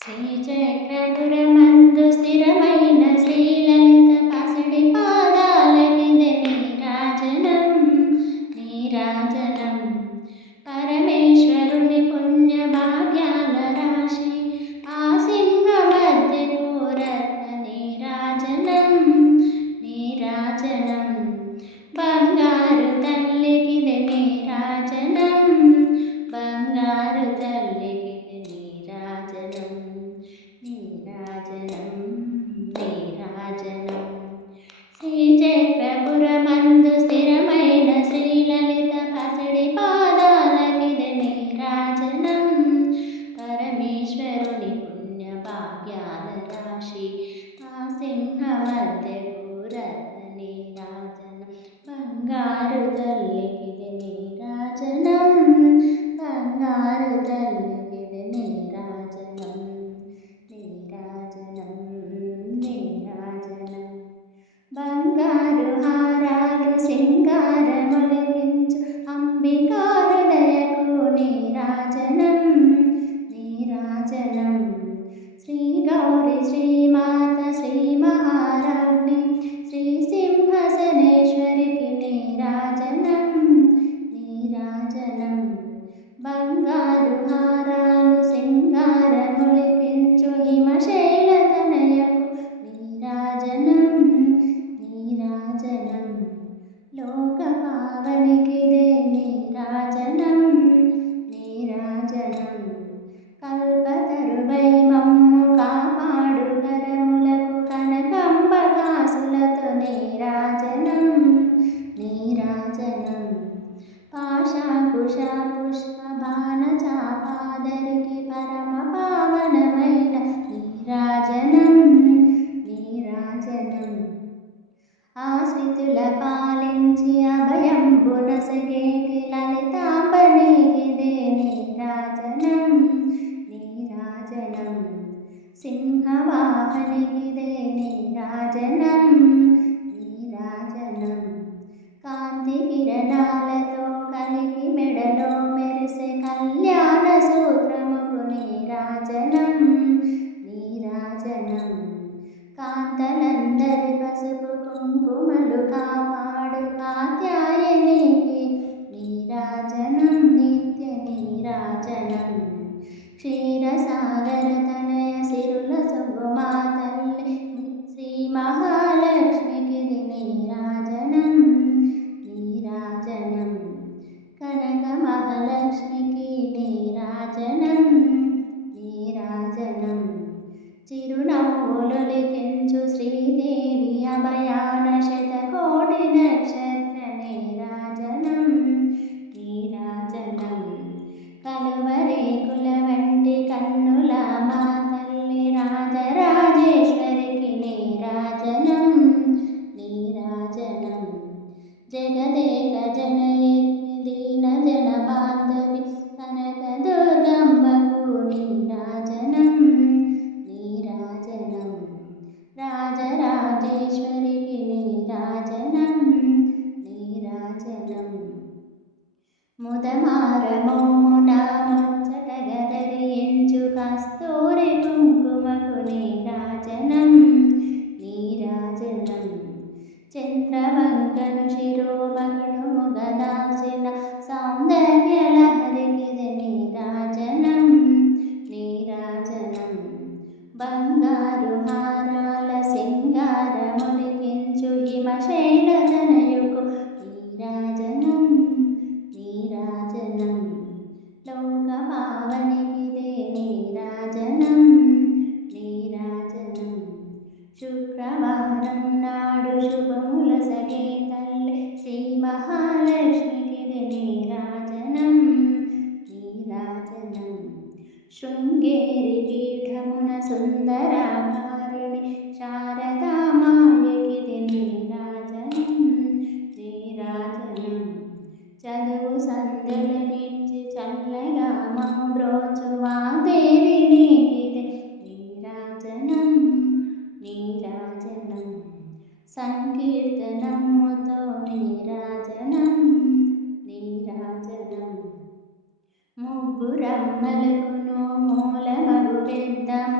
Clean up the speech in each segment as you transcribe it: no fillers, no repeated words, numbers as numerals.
శ్రీచక్రపురమందు స్థిరమైన శ్రీలలిత పసిడి పాదాలకిదే నీరాజనం నీరాజనం. పరమేశ్వరుని పుణ్య భాగ్యాల రాశి ఆ సింహ మధ్యకు రత్న నీరాజనం నీరాజనం. బంగారు తల్లికిది నీరాజనం బంగారు తల్లికిది నీరాజనం నీరాజనం నీరాజనం. శ్రీచక్రపురమందు స్థిరమైన శ్రీలలిత పసిడి పాదాలకిది నీరాజనం. పరమేశ్వరుని పుణ్య భాగ్యాల రాశి ఆ సింహ మధ్యకు రత్న నీరాజనం. బంగారు తల్లికిది నీరాజనం బంగారు తల్లికిది నీరాజనం నీరాజనం నీరాజనం. బంగారు హారాలు సింగారములికించు అంబికా హృదయకు నీరాజనం నీరాజనం. శ్రీ గౌరి శ్రీమాత శ్రీ మహారాజ్ని శ్రీ సింహసనేశ్వరికి నీరాజనం నీరాజనం. బంగారు హారాలు సింగారములికించు హిమశైల తనయకు నీరాజనం నీరాజనం. లోక పావనికిదే నీరాజనం నీరాజనం. కల్పతరువై మమ్ము కాపాడు కరములకు కనకంబ కాసులతో నీరాజనం నీరాజనం. పాశాంకుశ పుష్ప బాణ చాపాదరికి పరమ పావనమైన నీరాజనం నీరాజనం. ఆశ్రితుల పాలించి అభయంబునసగేటి లలితాంబనీకిదే నీరాజనం నీరాజనం. సింహవాహనికిదే నీరాజనం నీరాజనం. కాంతి కిరణాలతో కలికి మెడలో మెరిసే కళ్యాణ సూత్రముకు నీరాజనం నీరాజనం. కాంతలందరి పసుపు కుంకుమలు కాపాడు కాత్యాయనికి నీరాజనం నిత్య నీరాజనం. క్షీరసాగర తనయ సిరుల సొగుమా తల్లి శ్రీ మహాలక్ష్మికిది నీరాజనం నీరాజనం. కనక మహాలక్ష్మికి నీరాజనం నీరాజనం. చిరునవ్వులొలికించు శ్రీదేవి అభయాన శతకోటి నక్షత్ర నీరాజనం నీరాజనం. కలువరేకుల వంటి కన్నుల మా తల్లి రాజరాజేశ్వరికి నీరాజనం నీరాజనం. జగదేక జనయిత్రి దీన జన బాంధవి కనక దుర్గమ్మకు నీరాజనం నీరాజనం. రాజరాజేశ్వరికి నీరాజనం నీరాజనం. ముదమారమోమున ముచ్చట గదరించు కస్తూరి కుంకుమకు నీరాజనం నీరాజనం. చంద్రవంకను శిరోమకుటము గదాల్చిన సౌందర్య లహరికిది నీరాజనం నీరాజనం. బంగారు హారాల సింగారములికించు హిమశైల తనయుకు నీరాజనం నీరాజనం. లోక పావనికిదే నీరాజనం నీరాజనం. శుక్రవారం నాడు శుభముల సగే తల్లి శ్రీ మహాలక్ష్మికిది నీరాజనం నీరాజనం. శృంగేరి పీఠమున సుందరాకారిణి శారదామాయకిది నీరాజనం నీరాజనం. చదువు సంధ్యలనిచ్చి చల్లగా మము బ్రోచు వాగ్దేవి నీకిదే నీరాజనం నీరాజనం. సంకీర్తనముతో నీరాజనం నీరాజనం. ముగ్గురమ్మలకును మూలమగు పెద్దమ్మ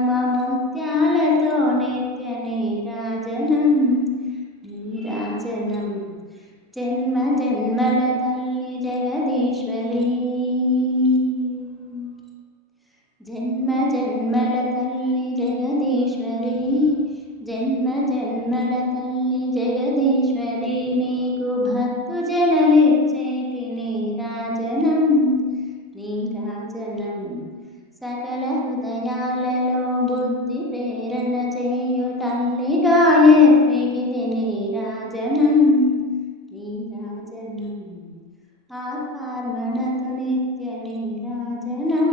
జన్మ జన్మల తల్లి జగదీశ్వరి, జన్మ జన్మల తల్లి జగదీశ్వరి, నీకు భక్తు జనలిచ్చేటి నీరాజనం, నీరాజనం. సకల హృదయాలలో బుద్ధి ప్రేరణ చేయు తల్లి గాయత్రికిది నీరాజనం, నీరాజనం. ఆత్మార్మణతు నిత్య నీరాజనం,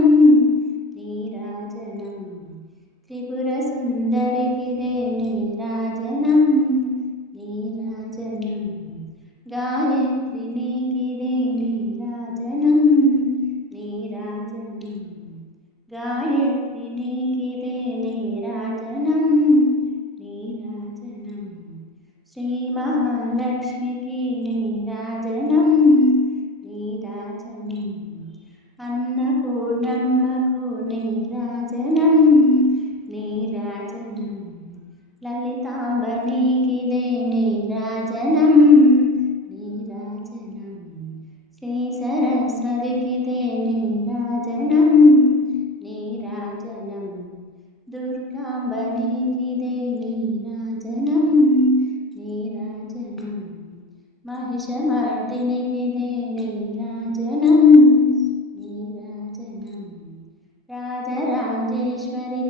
నీరాజనం. త్రిపుర సుందరికిదే నీరాజనం, నీరాజనం. గాయత్రి నీకిదే నీరాజనం, నీరాజనం. గాయత్రి నీకిదే నీరాజనం, నీరాజనం. శ్రీ మహాలక్ష్మికి నీరాజనం, నీరాజనం. అన్నపూర్ణమ్మకు నీరాజనం, నీరాజనం. లలితాంబ నీకిదే నీరాజనం, నీరాజనం. శ్రీ సరస్వతికిదే నీరాజనం, నీరాజనం. దుర్గాంబ నీకిదే నీరాజనం, నీరాజనం. మహిషమర్దినికిదే నీరాజనం, నీరాజనం. రాజరాజేశ్వరి